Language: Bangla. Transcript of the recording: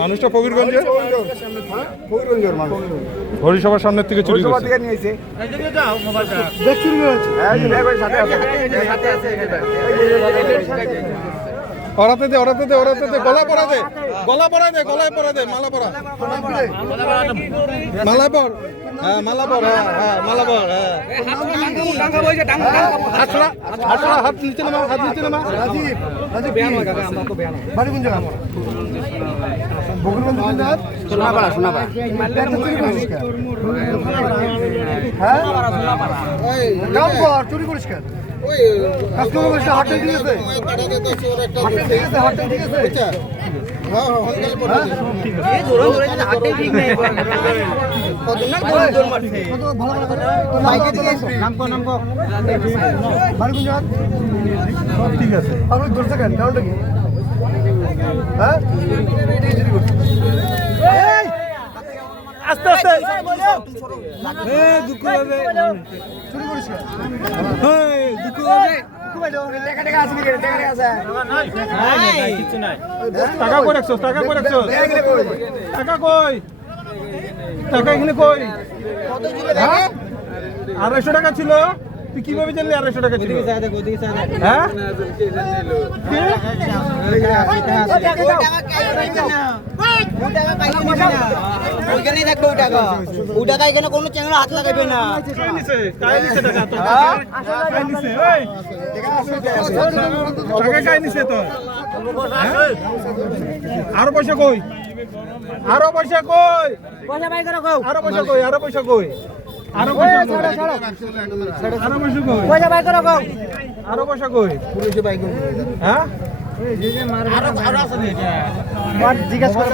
মানুষটা ফকিরগঞ্জের হরিসভার সামনের থেকে চুরি নিয়েছে। ওরাতে দে গলায় পরা দে গলায় পরা দে মালা পরা মালা পর হ্যাঁ মালা পর হ্যাঁ মালা পর হ্যাঁ হাত নিচে নামা বাড়ি কোন জায়গা সোনাপাড়া হ্যাঁ কাম কর চুরি করিস কেন হাটে ঠিক আছে ঠিক আছে আপনি ধরছে কেন কারণটা কি হ্যাঁ আস্তে আস্তে দুঃখ হবে চুরি করিস দুঃখ হবে টাকা কই রাখছো টাকা কই এখানে কই 250 টাকা ছিল তুই কিভাবে জানলি 250 টাকা ছিল হ্যাঁ এখানে কোনো চ্যাংড়া হাত লাগাবে না। আরো পয়সা কই আরো পয়সা কই আরো পয়সা কই আরো পয়সা কই আরো পয়সা কই আরো পয়সা কই পুলিশে বাইক হ্যাঁ জিজ্ঞাসা করে